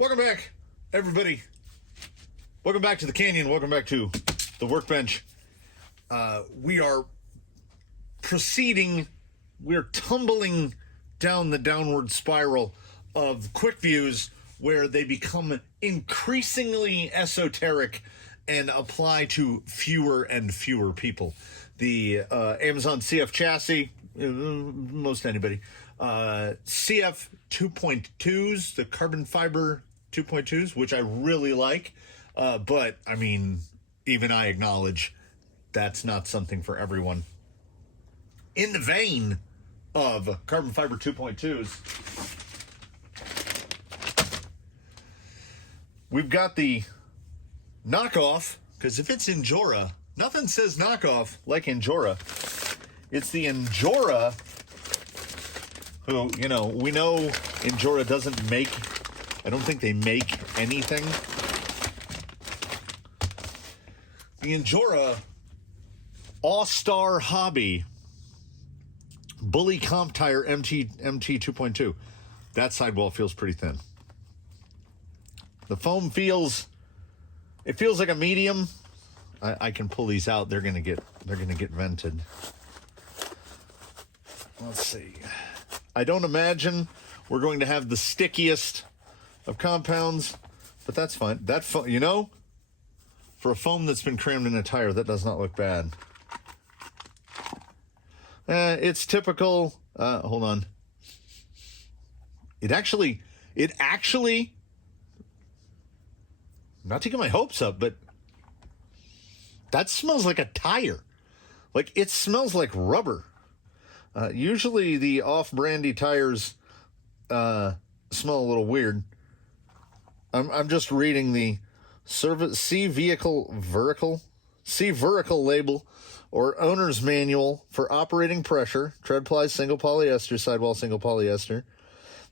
Welcome back, everybody. Welcome back to the canyon. Welcome back to the workbench. We are proceeding. We're tumbling down the downward spiral of quick views where they become increasingly esoteric and apply to fewer and fewer people. The Amazon CF chassis, most anybody. CF 2.2s, the carbon fiber 2.2s, which I really like. But, I mean, even I acknowledge that's not something for everyone. In the vein of carbon fiber 2.2s, we've got the knockoff, because if it's Injora, nothing says knockoff like Injora. It's the Injora, who, you know, we know Injora doesn't make, I don't think they make anything. The Injora AustarHobby Bully Comp Tire MT 2.2. That sidewall feels pretty thin. The foam feels, it feels like a medium. I can pull these out. They're gonna get vented. Let's see. I don't imagine we're going to have the stickiest of compounds, but that's fine. That you know, for a foam that's been crammed in a tire, that does not look bad. It's typical. Hold on. It actually, not to get my hopes up, but that smells like a tire. Like, it smells like rubber. Usually the off-brandy tires smell a little weird. I'm just reading the C vertical label or owner's manual for operating pressure, tread ply single polyester, sidewall single polyester,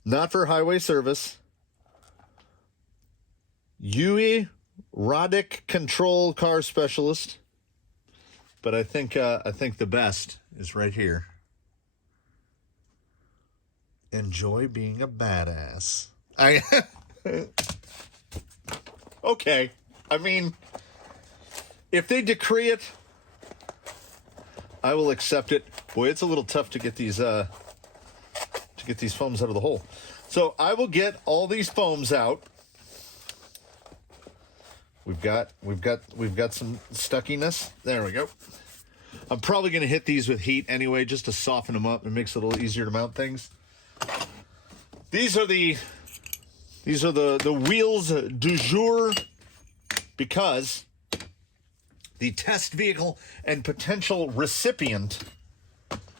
not for highway service. UE Rodic Control Car Specialist. But I think the best is right here. Enjoy being a badass. Okay. I mean, if they decree it, I will accept it. Boy, it's a little tough to get these foams out of the hole. So I will get all these foams out. We've got some stuckiness. There we go. I'm probably going to hit these with heat anyway, just to soften them up and makes it a little easier to mount things. These are the wheels du jour, because the test vehicle and potential recipient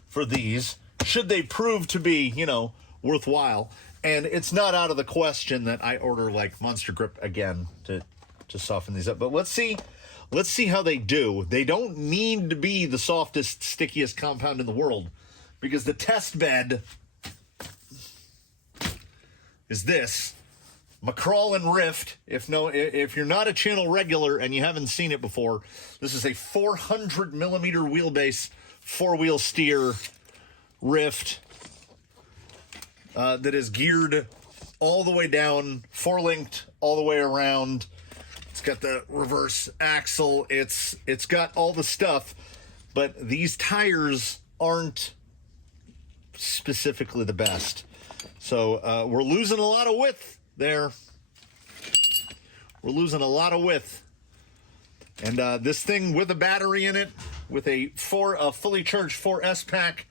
for these, should they prove to be, you know, worthwhile, and it's not out of the question that I order like Monster Grip again to soften these up. But let's see how they do. They don't need to be the softest, stickiest compound in the world, because the test bed is this McCraw & Rift. If you're not a channel regular and you haven't seen it before, this is a 400 millimeter wheelbase, four-wheel steer Rift that is geared all the way down, four-linked all the way around. It's got the reverse axle. It's got all the stuff, but these tires aren't specifically the best. So we're losing a lot of width there. We're losing a lot of width. And this thing with a battery in it, with a fully charged 4S pack,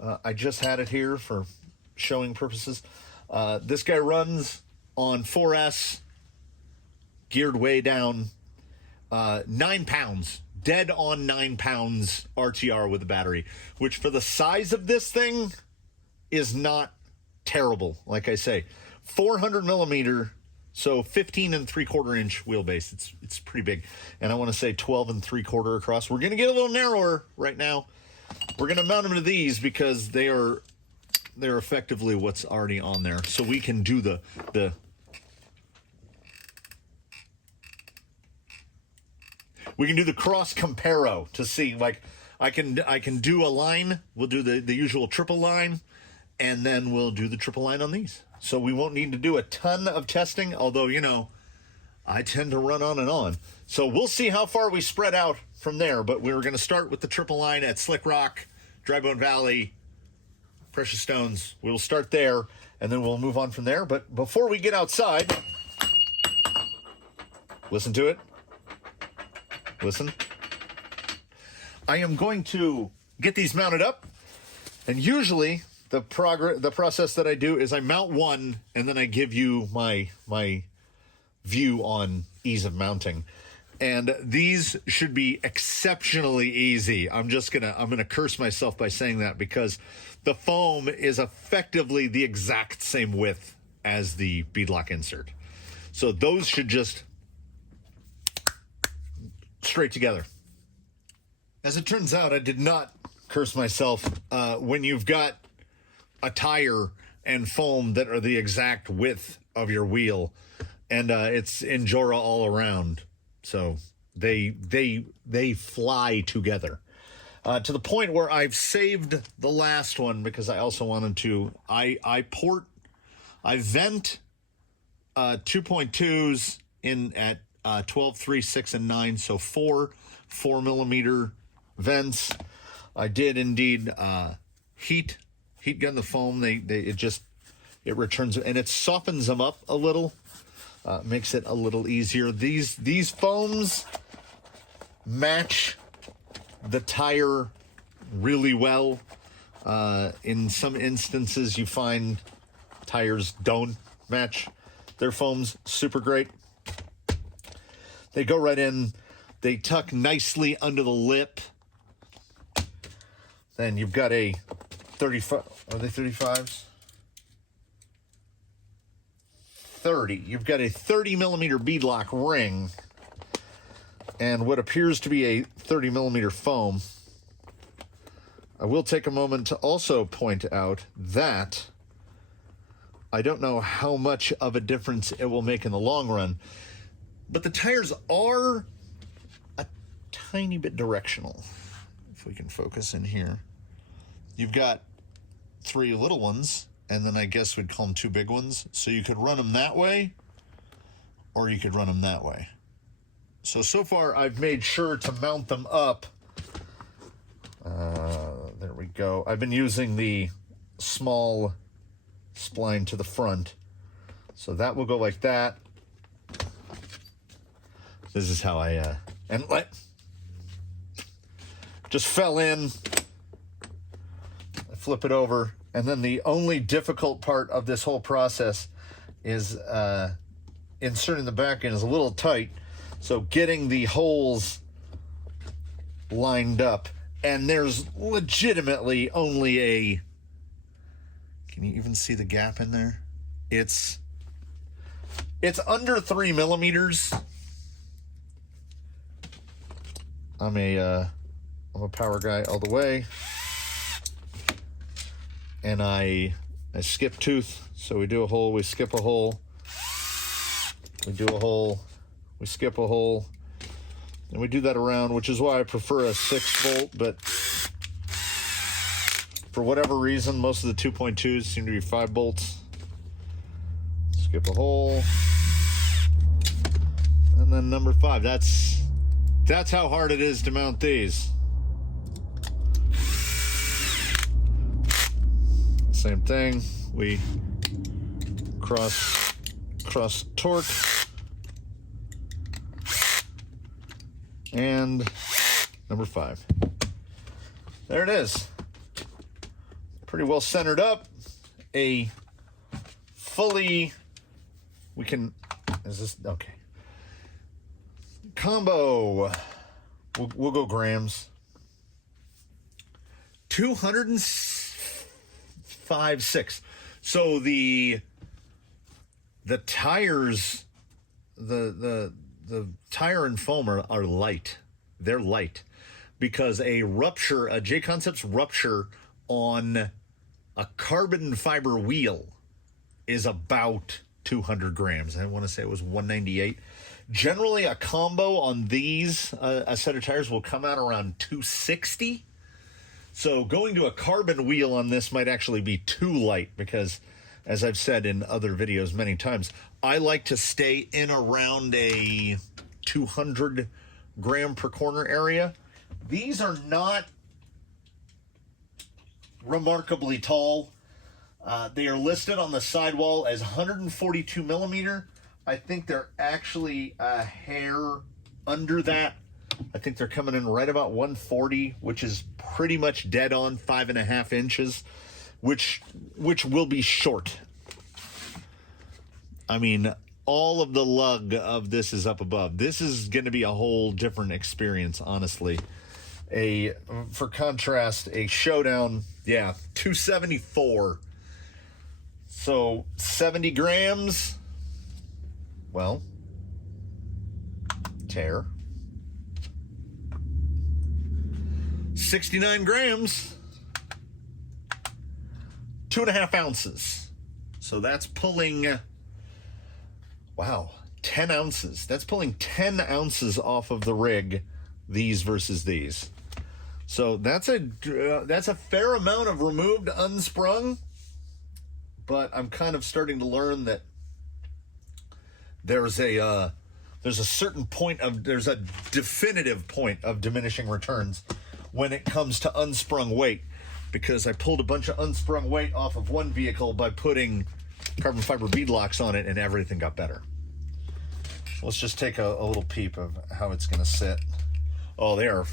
I just had it here for showing purposes. This guy runs on 4S, geared way down, 9 pounds, dead on 9 pounds RTR with a battery, which for the size of this thing is not terrible. Like I say, 400 millimeter, so 15 3/4 inch wheelbase. It's pretty big. And I want to say 12 3/4 across. We're going to get a little narrower right now. We're going to mount them to these because they're effectively what's already on there. So we can do the cross comparo to see, like, I can do a line. We'll do the usual triple line, and then we'll do the triple line on these. so we won't need to do a ton of testing, although, you know, I tend to run on and on. So we'll see how far we spread out from there, but we were going to start with the triple line at Slick Rock, Dry Bone Valley, Precious Stones. We'll start there, and then we'll move on from there. But before we get outside, listen to it. Listen. I am going to get these mounted up, and usually the process that I do is I mount one, and then I give you my view on ease of mounting. And these should be exceptionally easy. I'm gonna curse myself by saying that, because the foam is effectively the exact same width as the beadlock insert. So those should just straight together. As it turns out, I did not curse myself. When you've got a tire and foam that are the exact width of your wheel, and it's Injora all around, so they fly together to the point where I've saved the last one, because I also wanted to. I vent 2.2s in at 12, 3, 6, and 9, so 4 4mm vents. I did indeed heat gun the foam. It returns, and it softens them up a little, makes it a little easier. These foams match the tire really well. In some instances, you find tires don't match their foams super great. They go right in. They tuck nicely under the lip. Then you've got a 35. Are they 35s? 30. You've got a 30mm beadlock ring and what appears to be a 30mm foam. I will take a moment to also point out that I don't know how much of a difference it will make in the long run, but the tires are a tiny bit directional. If we can focus in here. You've got 3 little ones, and then I guess we'd call them 2 big ones. So you could run them that way, or you could run them that way. So far I've made sure to mount them up. There we go. I've been using the small spline to the front. So that will go like that. This is how I, just fell in. I flip it over. And then the only difficult part of this whole process is inserting the back end is a little tight. So getting the holes lined up. And there's legitimately only a... Can you even see the gap in there? It's under 3mm. I'm a power guy all the way. And I skip tooth. So we do a hole, we skip a hole. We do a hole, we skip a hole. And we do that around, which is why I prefer a 6-bolt, but for whatever reason, most of the 2.2s seem to be 5 bolts. Skip a hole. And then number 5. That's how hard it is to mount these. Same thing. We cross torque. And number 5. There it is. Pretty well centered up. A fully, is this, okay. Combo, we'll go grams. 205.6. So the tires, the tire and foam are light. They're light because a J-Concepts rupture on a carbon fiber wheel is about 200 grams. I want to say it was 198. Generally, a combo on these, a set of tires will come out around 260. So going to a carbon wheel on this might actually be too light because as I've said in other videos many times, I like to stay in around a 200 gram per corner area. These are not remarkably tall. They are listed on the sidewall as 142 millimeter. I think they're actually a hair under that. I think they're coming in right about 140, which is pretty much dead on 5.5 inches, which will be short. I mean, all of the lug of this is up above. This is going to be a whole different experience, honestly. For contrast, a Showdown, yeah, 274. So 70 grams, well, tear. 69 grams, 2.5 ounces. So that's pulling, wow, 10 ounces. That's pulling 10 ounces off of the rig, these versus these. So that's a fair amount of removed unsprung, but I'm kind of starting to learn that there's a definitive point of diminishing returns when it comes to unsprung weight, because I pulled a bunch of unsprung weight off of one vehicle by putting carbon fiber bead locks on it, and everything got better. Let's just take a little peep of how it's going to sit. Oh, they are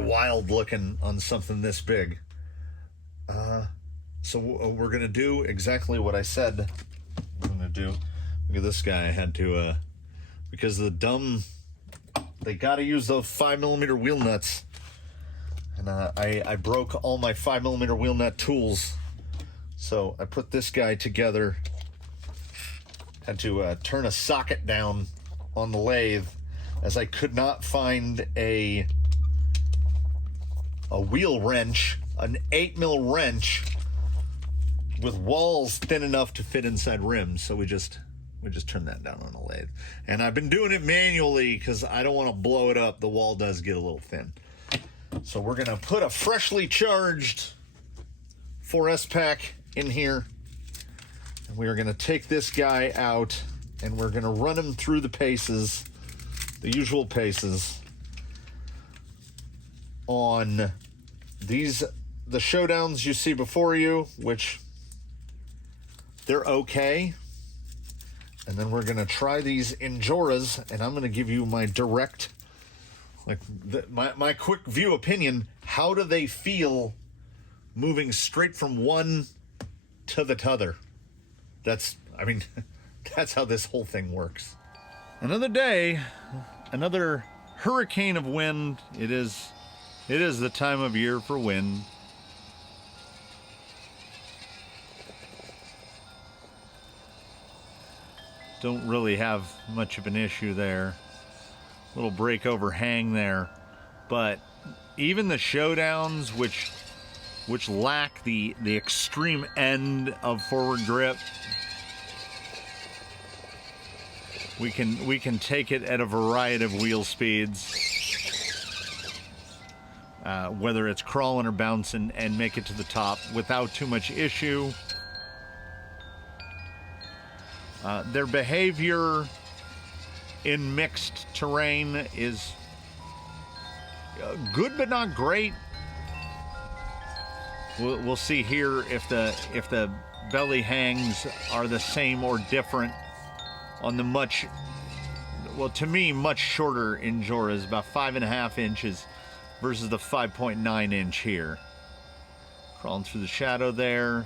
wild looking on something this big. So we're going to do exactly what I said we're going to do. Look at this guy. I had to, because they got to use those 5mm wheel nuts. And I broke all my 5mm wheel nut tools. So I put this guy together. Had to turn a socket down on the lathe, as I could not find a wheel wrench, an 8mm wrench with walls thin enough to fit inside rims. So we just turned that down on the lathe. And I've been doing it manually because I don't want to blow it up. The wall does get a little thin. So we're going to put a freshly charged 4S pack in here. And we are going to take this guy out, and we're going to run him through the paces, the usual paces, on the Showdowns you see before you, which they're okay. And then we're going to try these Injoras, and I'm going to give you my direct, my quick view opinion. How do they feel moving straight from one to the t'other? That's how this whole thing works. Another day, another hurricane of wind. It is the time of year for wind. Don't really have much of an issue there. Little break overhang there. But even the Showdowns, which lack the extreme end of forward grip, we can take it at a variety of wheel speeds, whether it's crawling or bouncing, and make it to the top without too much issue. Their behavior in mixed terrain is good but not great. We'll see here if the belly hangs are the same or different on the to me, much shorter Injoras, about 5.5 inches versus the 5.9 inch here. Crawling through the shadow there.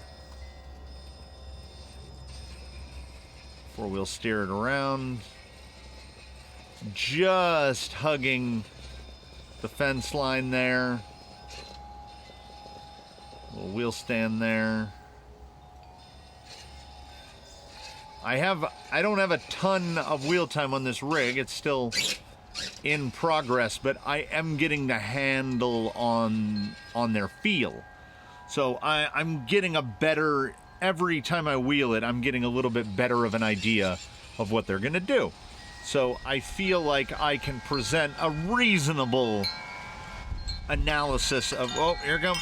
Four-wheel steer it around. Just hugging the fence line there. Little wheel stand there. I don't have a ton of wheel time on this rig. It's still in progress, but I am getting the handle on their feel. So I'm getting a better, every time I wheel it, I'm getting a little bit better of an idea of what they're gonna do. So I feel like I can present a reasonable analysis of, oh, here it comes.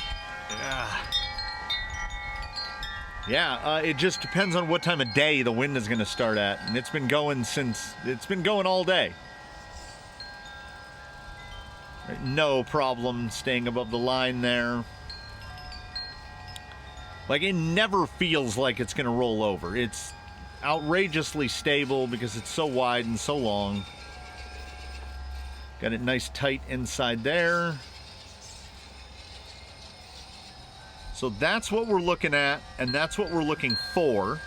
Yeah, it just depends on what time of day the wind is going to start at. And it's been going all day. No problem staying above the line there. Like, it never feels like it's going to roll over. It's outrageously stable because it's so wide and so long. Got it nice tight inside there. So that's what we're looking at, and that's what we're looking for.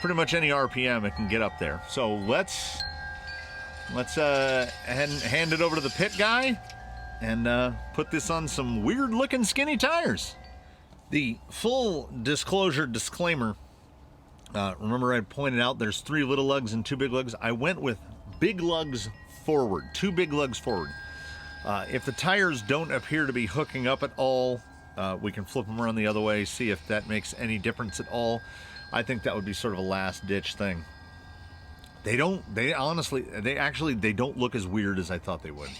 Pretty much any RPM it can get up there. So let's hand it over to the pit guy and put this on some weird looking skinny tires. The full disclaimer, remember I pointed out there's 3 little lugs and 2 big lugs. I went with big lugs forward, 2 big lugs forward. If the tires don't appear to be hooking up at all, we can flip them around the other way, see if that makes any difference at all. I think that would be sort of a last ditch thing. They don't look as weird as I thought they would.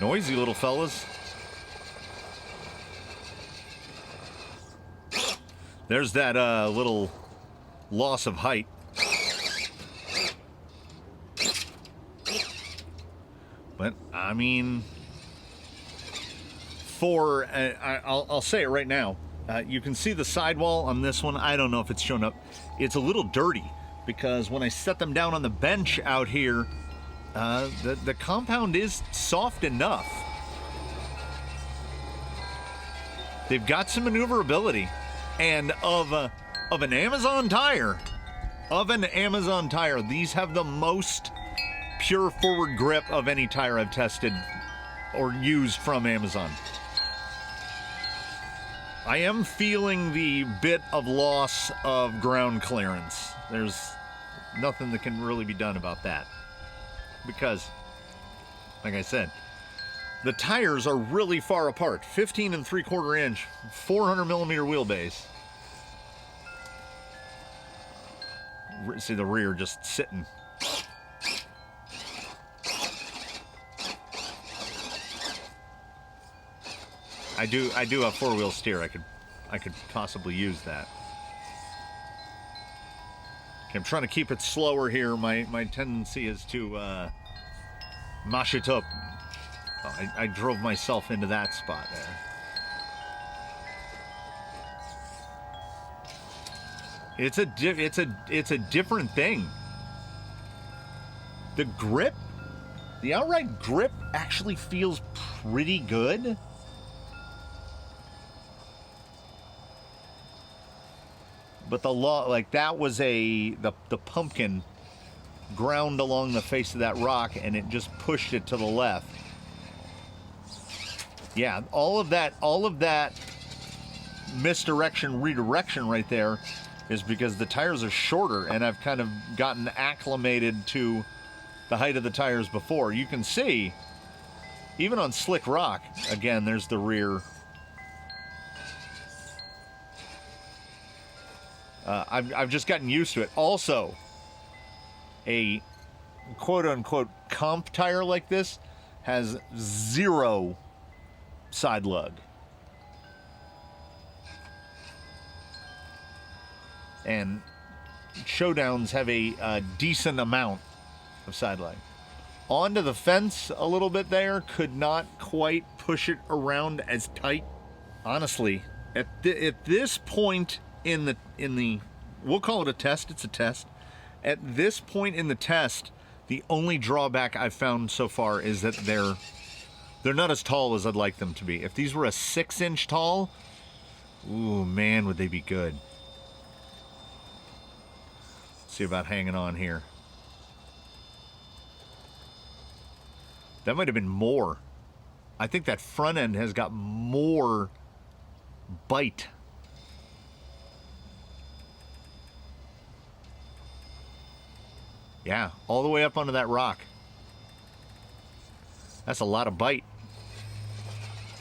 Noisy little fellas. There's that little loss of height. But I mean, I'll say it right now. You can see the sidewall on this one. I don't know if it's shown up. It's a little dirty because when I set them down on the bench out here, the compound is soft enough. They've got some maneuverability, and of an Amazon tire, these have the most pure forward grip of any tire I've tested or used from Amazon. I am feeling the bit of loss of ground clearance. There's nothing that can really be done about that. Because, like I said, the tires are really far apart. 15 3/4 inch, 400 millimeter wheelbase. See the rear just sitting. I do have 4-wheel steer. I could possibly use that. Okay, I'm trying to keep it slower here. My tendency is to mash it up. Oh, I drove myself into that spot there. It's a different thing. The grip, the outright grip actually feels pretty good. But that was the pumpkin ground along the face of that rock, and it just pushed it to the left. Yeah, all of that misdirection, redirection right there is because the tires are shorter, and I've kind of gotten acclimated to the height of the tires before. You can see, even on slick rock, again, there's the rear. I've just gotten used to it. Also, a quote-unquote comp tire like this has 0 side lug. And Showdowns have a decent amount of side lug. Onto the fence a little bit there, could not quite push it around as tight. Honestly, at this point in the we'll call it a test, it's a test. At this point in the test, the only drawback I've found so far is that they're not as tall as I'd like them to be. If these were a 6-inch tall, ooh man, would they be good. Let's see about hanging on here. That might have been more. I think that front end has got more bite. Yeah, all the way up onto that rock. That's a lot of bite.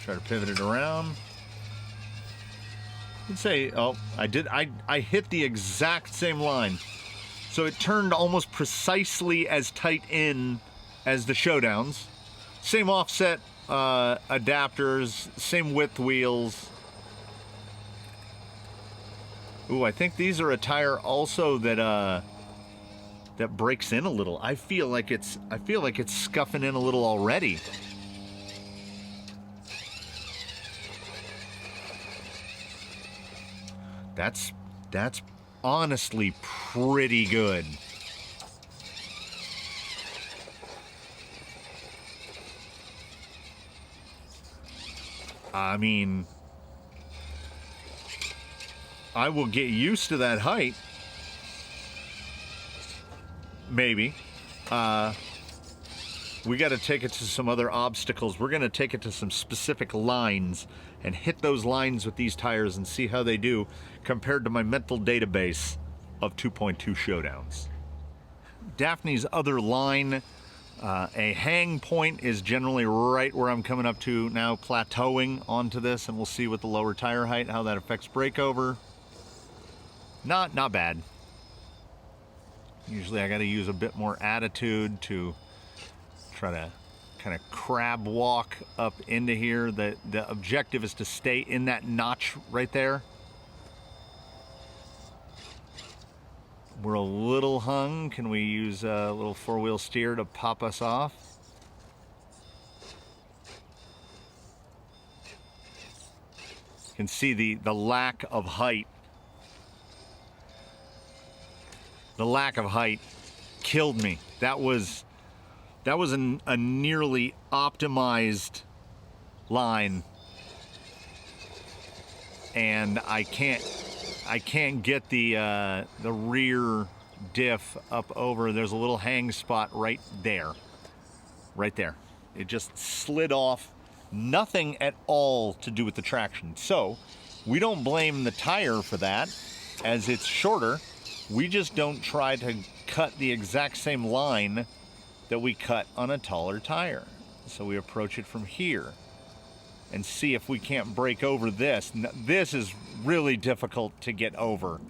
Try to pivot it around. You'd say, oh, I hit the exact same line. So it turned almost precisely as tight in as the Showdowns. Same offset adapters, same width wheels. Ooh, I think these are a tire also that that breaks in a little. I feel like it's scuffing in a little already. That's honestly pretty good. I mean, I will get used to that height. Maybe. We got to take it to some other obstacles. We're going to take it to some specific lines and hit those lines with these tires and see how they do compared to my mental database of 2.2 Showdowns. Daphne's other line, a hang point is generally right where I'm coming up to now, plateauing onto this, and we'll see with the lower tire height how that affects breakover. Not bad. Usually I got to use a bit more attitude to try to kind of crab walk up into here. The objective is to stay in that notch right there. We're a little hung. Can we use a little four-wheel steer to pop us off? You can see the lack of height. The lack of height killed me. That was a nearly optimized line, and I can't get the rear diff up over. There's a little hang spot right there. It just slid off. Nothing at all to do with the traction. So we don't blame the tire for that, as it's shorter. We just don't try to cut the exact same line that we cut on a taller tire. So we approach it from here and see if we can't break over this. This is really difficult to get over.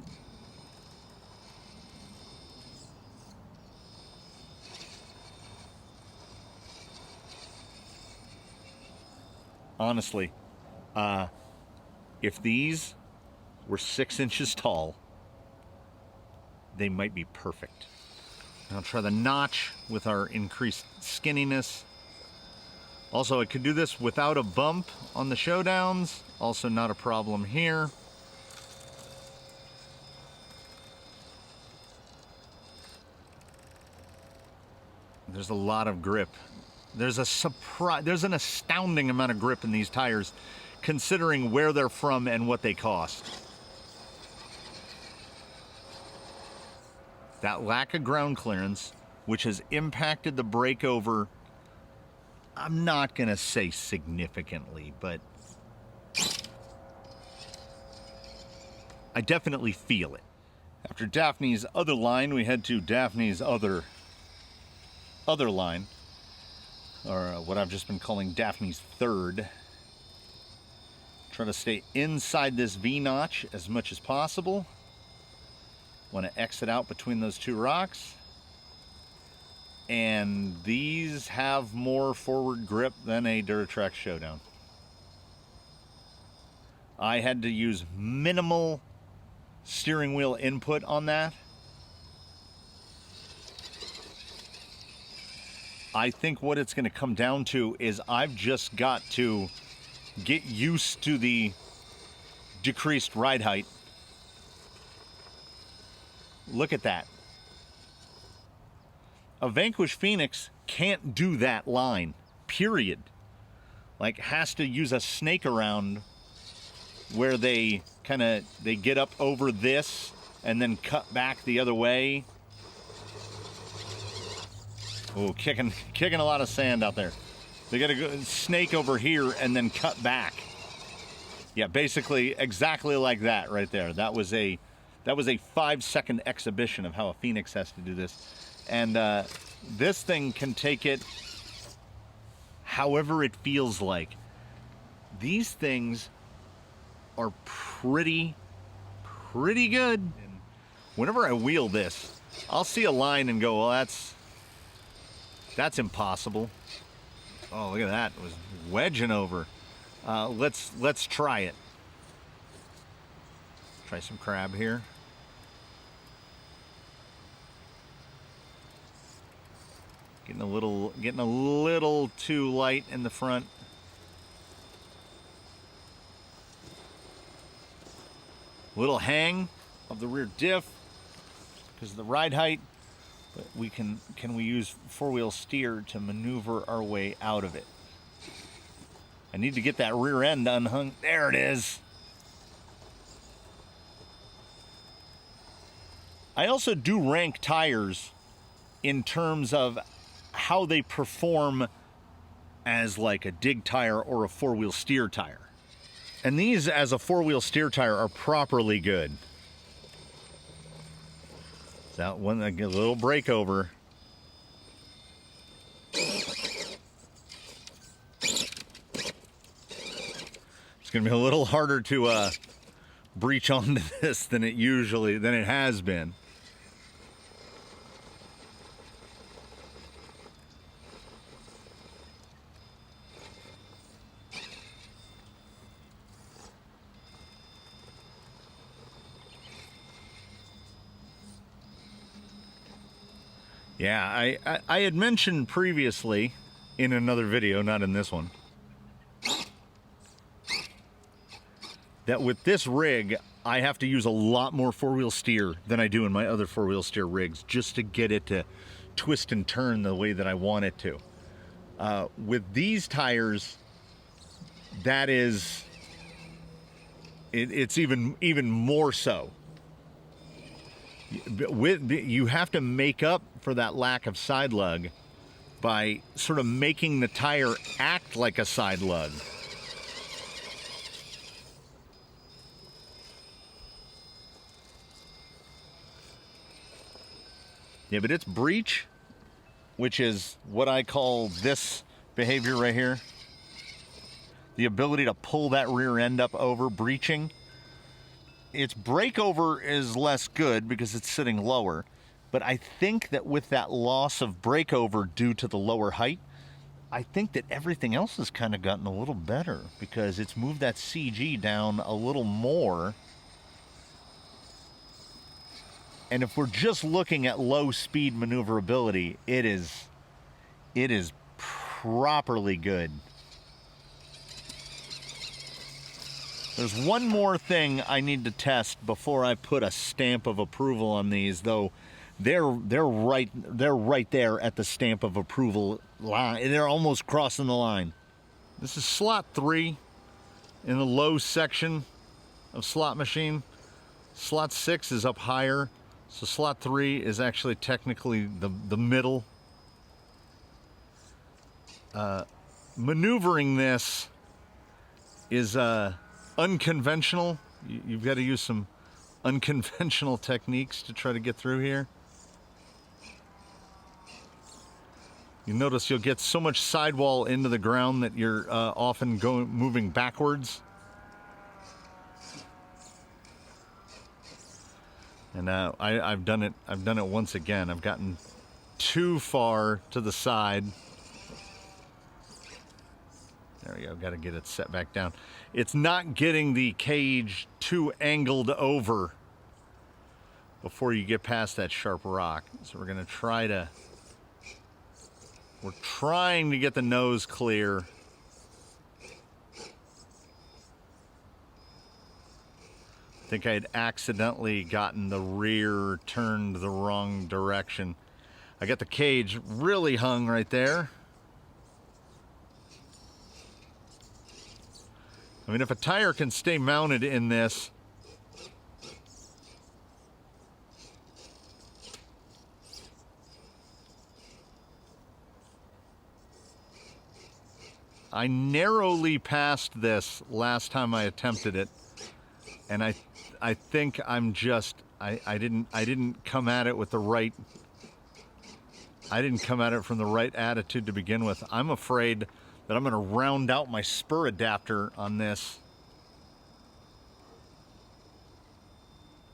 Honestly, if these were 6 inches tall, they might be perfect. I'll try the notch with our increased skinniness. Also, I could do this without a bump on the Showdowns. Also not a problem here. There's a lot of grip. There's an astounding amount of grip in these tires, considering where they're from and what they cost. That lack of ground clearance, which has impacted the breakover, I'm not going to say significantly, but I definitely feel it. After Daphne's other line, we head to Daphne's other line, or what I've just been calling Daphne's third. Try to stay inside this V-notch as much as possible. Want to exit out between those two rocks. And these have more forward grip than a Duratrax Showdown. I had to use minimal steering wheel input on that. I think what it's going to come down to is I've just got to get used to the decreased ride height. Look at that. A Vanquish Phoenix can't do that line, period. Like, has to use a snake around where they get up over this and then cut back the other way. Oh, kicking a lot of sand out there. They got to go snake over here and then cut back. Yeah, basically exactly like that right there. That was a 5-second exhibition of how a Phoenix has to do this. And this thing can take it however it feels like. These things are pretty good. And whenever I wheel this, I'll see a line and go, well, that's That's impossible. Oh, look at that. It was wedging over. Let's try it. Try some crab here. Getting a little too light in the front. Little hang of the rear diff because of the ride height, but can we use four-wheel steer to maneuver our way out of it? I need to get that rear end unhung. There it is. I also do rank tires in terms of how they perform as like a dig tire or a four-wheel steer tire. And these, as a four-wheel steer tire, are properly good. That one, I get a little breakover. It's going to be a little harder to breach onto this than it has been. Yeah, I had mentioned previously in another video, not in this one, that with this rig, I have to use a lot more four-wheel steer than I do in my other four-wheel steer rigs just to get it to twist and turn the way that I want it to. With these tires, that is, it's even more so. You have to make up for that lack of side lug by sort of making the tire act like a side lug. Yeah, but it's breach, which is what I call this behavior right here. The ability to pull that rear end up over, breaching. Its breakover is less good because it's sitting lower, but I think that with that loss of breakover due to the lower height, I think that everything else has kind of gotten a little better because it's moved that CG down a little more. And if we're just looking at low speed maneuverability, it is properly good. There's one more thing I need to test before I put a stamp of approval on these, though they're right there at the stamp of approval line. They're almost crossing the line. This is slot 3 in the low section of slot machine. Slot 6 is up higher, so slot 3 is actually technically the middle. Maneuvering this is unconventional. You've got to use some unconventional techniques to try to get through here. You notice you'll get so much sidewall into the ground that you're often moving backwards. And I've done it once again. I've gotten too far to the side. There we go, got to get it set back down. It's not getting the cage too angled over before you get past that sharp rock. So we're going to we're trying to get the nose clear. I think I had accidentally gotten the rear turned the wrong direction. I got the cage really hung right there. I mean, if a tire can stay mounted in this, I narrowly passed this last time I attempted it, and I think I'm just I didn't come at it with the right. I didn't come at it from the right attitude to begin with. I'm afraid that I'm going to round out my spur adapter on this.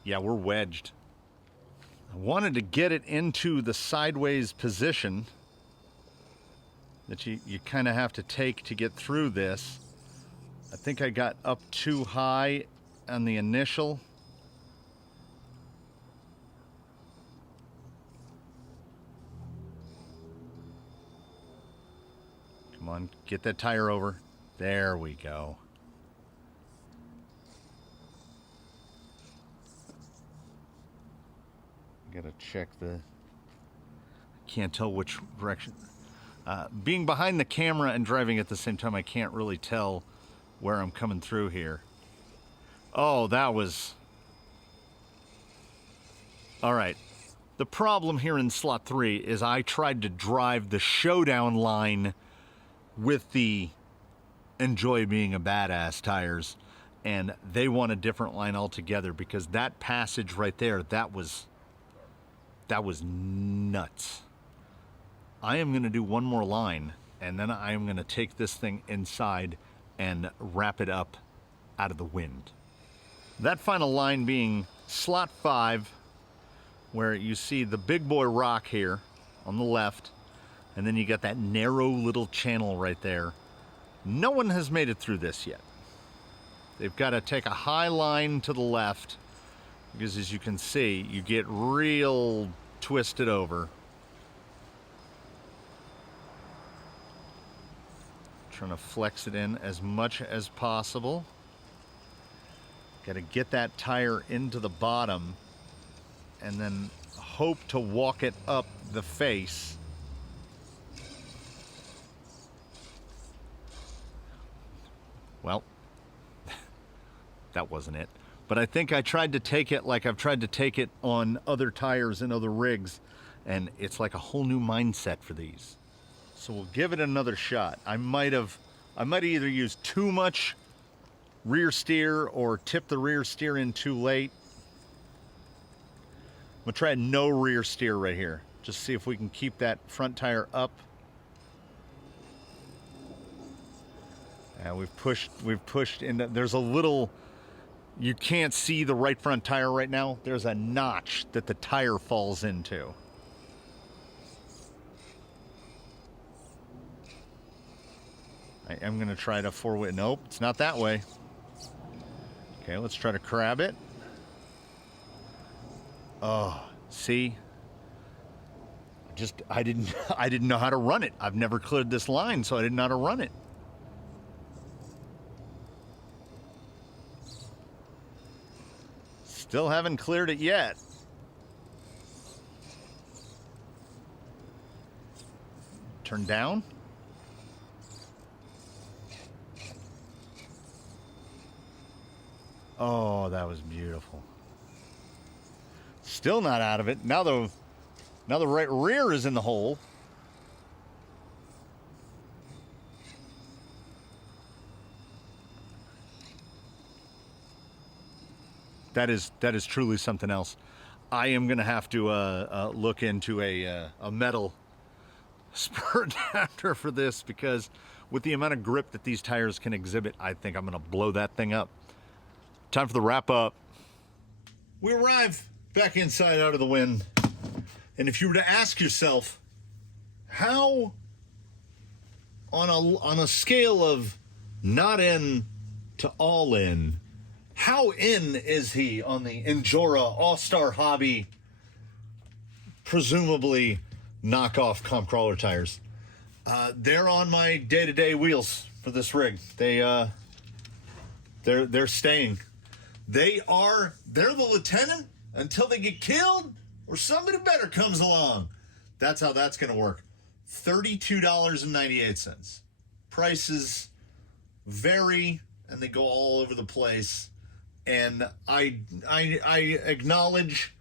Yeah, we're wedged. I wanted to get it into the sideways position. that you kind of have to take to get through this. I think I got up too high on the initial. Come on, get that tire over. There we go. Gotta check the... Can't tell which direction. Being behind the camera and driving at the same time, I can't really tell where I'm coming through here. Oh, that was... All right. The problem here in slot 3 is I tried to drive the showdown line with the Enjoy Being a Badass tires, and they want a different line altogether, because that passage right there, that was nuts. I am going to do one more line, and then I am going to take this thing inside and wrap it up out of the wind. That final line being slot 5, where you see the big boy rock here on the left, and then you got that narrow little channel right there. No one has made it through this yet. They've got to take a high line to the left, because as you can see, you get real twisted over. Trying to flex it in as much as possible. Got to get that tire into the bottom and then hope to walk it up the face. Well, that wasn't it. But I think I tried to take it like I've tried to take it on other tires and other rigs, and it's like a whole new mindset for these. So we'll give it another shot. I might have either used too much rear steer or tipped the rear steer in too late. I'm gonna try no rear steer right here. Just see if we can keep that front tire up. And we've pushed into, there's a little, you can't see the right front tire right now. There's a notch that the tire falls into. I am going to try to four-way. Nope, it's not that way. Okay, let's try to crab it. Oh, see? I didn't know how to run it. I've never cleared this line, so I didn't know how to run it. Still haven't cleared it yet. Turn down. Oh, that was beautiful. Still not out of it. Now the right rear is in the hole. That is truly something else. I am going to have to look into a metal spur adapter for this, because with the amount of grip that these tires can exhibit, I think I'm going to blow that thing up. Time for the wrap up. We arrive back inside out of the wind. And if you were to ask yourself, how on a scale of not in to all in, how in is he on the Injora AustarHobby, presumably knockoff comp crawler tires? They're on my day-to-day wheels for this rig. They're staying. They're the lieutenant until they get killed or somebody better comes along. That's how that's going to work. $32.98. Prices vary and they go all over the place. And I acknowledge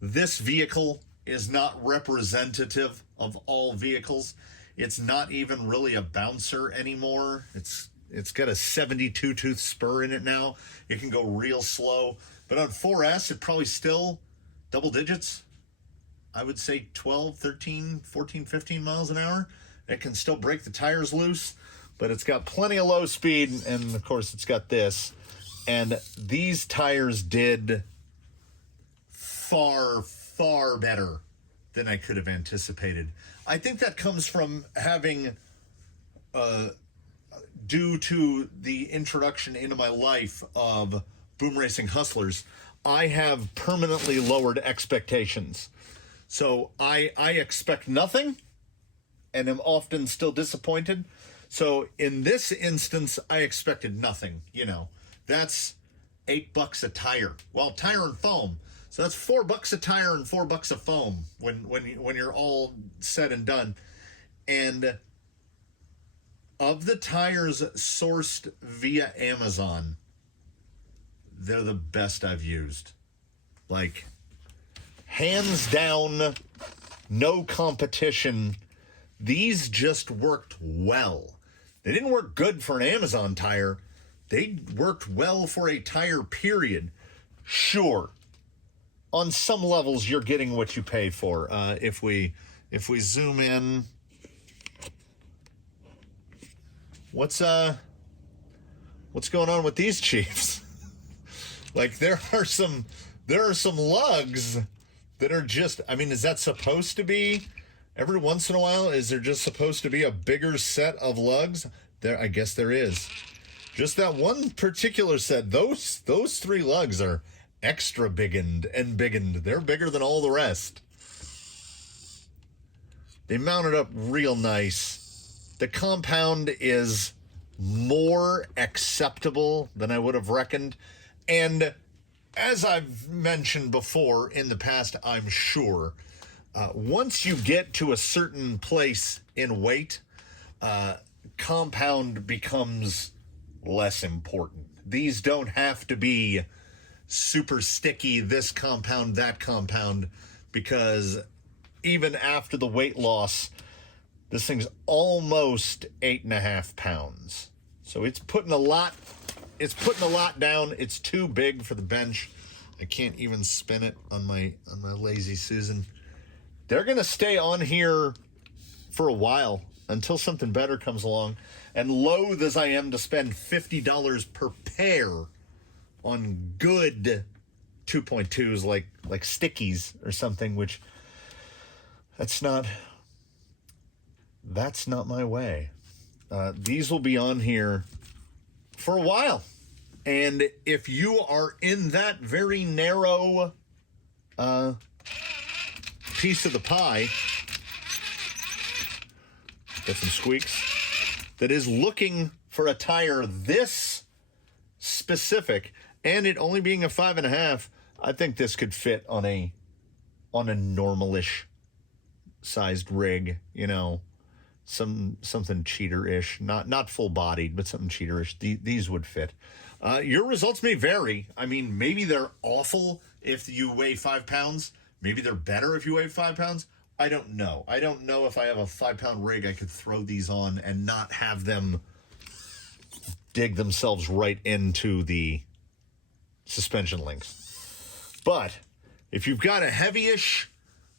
this vehicle is not representative of all vehicles. It's not even really a bouncer anymore. It's got a 72-tooth spur in it now. It can go real slow. But on 4S, it probably still double digits. I would say 12, 13, 14, 15 miles an hour. It can still break the tires loose, but it's got plenty of low speed, and of course it's got this. And these tires did far, far better than I could have anticipated. I think that comes from having due to the introduction into my life of Boom Racing Hustlers, I have permanently lowered expectations. So I expect nothing and am often still disappointed. So in this instance, I expected nothing. You know, that's $8 a tire. Well, tire and foam. So that's $4 a tire and $4 a foam when you're all said and done. And of the tires sourced via Amazon, they're the best I've used. Like, hands down, no competition. These just worked well. They didn't work good for an Amazon tire. They worked well for a tire, period. Sure, on some levels, you're getting what you pay for. If we zoom in, what's going on with these Chiefs? Like, there are some lugs that are just, I mean, is that supposed to be every once in a while? Is there just supposed to be a bigger set of lugs? There, I guess there is. Just that one particular set, those 3 lugs are extra biggened and biggened. They're bigger than all the rest. They mounted up real nice. The compound is more acceptable than I would have reckoned. And as I've mentioned before in the past, I'm sure, once you get to a certain place in weight, compound becomes less important. These don't have to be super sticky, this compound, that compound, because even after the weight loss, this thing's almost 8.5 pounds. So it's putting a lot down. It's too big for the bench. I can't even spin it on my lazy Susan. They're gonna stay on here for a while until something better comes along. And loath as I am to spend $50 per pair on good 2.2s like stickies or something, which that's not my way. These will be on here for a while. And if you are in that very narrow piece of the pie, get some squeaks, that is looking for a tire this specific, and it only being a 5.5, I think this could fit on a normalish sized rig, you know, something cheater-ish, not full-bodied, but something cheater-ish. These would fit. Your results may vary. I mean, maybe they're awful if you weigh 5 pounds. Maybe they're better if you weigh 5 pounds. I don't know. I don't know if I have a 5-pound rig I could throw these on and not have them dig themselves right into the suspension links. But if you've got a heavy-ish,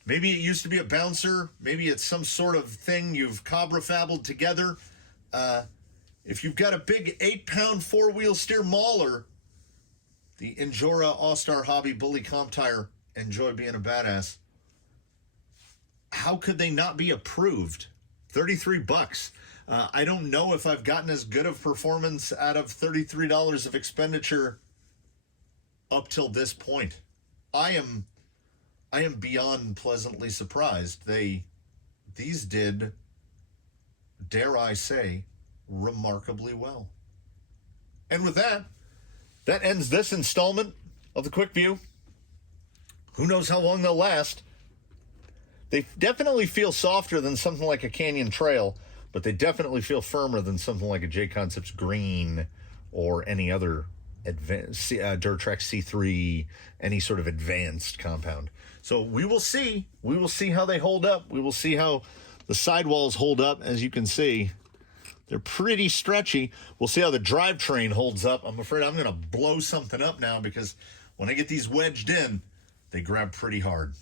maybe it used to be a bouncer, maybe it's some sort of thing you've cobra-fabbled together. If you've got a big 8-pound 4-wheel steer mauler, the Injora AustarHobby Bully Comp Tire, enjoy being a badass. How could they not be approved? $33. I don't know if I've gotten as good of performance out of $33 of expenditure up till this point. I am beyond pleasantly surprised. These did, dare I say, remarkably well. And with that ends this installment of the Quick View. Who knows how long they'll last? They definitely feel softer than something like a Canyon Trail, but they definitely feel firmer than something like a J-Concepts Green or any other advanced Durtrax C3, any sort of advanced compound. So we will see. We will see how they hold up. We will see how the sidewalls hold up. As you can see, they're pretty stretchy. We'll see how the drivetrain holds up. I'm afraid I'm going to blow something up now because when I get these wedged in, they grab pretty hard.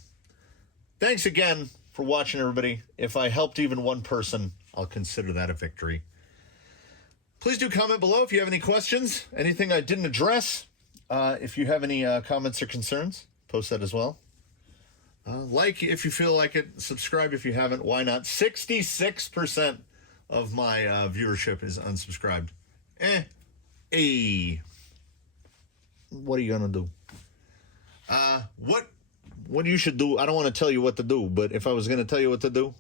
Thanks again for watching, everybody. If I helped even one person, I'll consider that a victory. Please do comment below if you have any questions, anything I didn't address. If you have any comments or concerns, post that as well. Like if you feel like it, subscribe if you haven't, why not? 66% of my viewership is unsubscribed. Hey. What are you gonna do? What you should do, I don't want to tell you what to do, but if I was going to tell you what to do,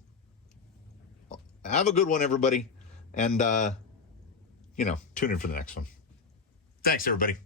have a good one, everybody. And, tune in for the next one. Thanks, everybody.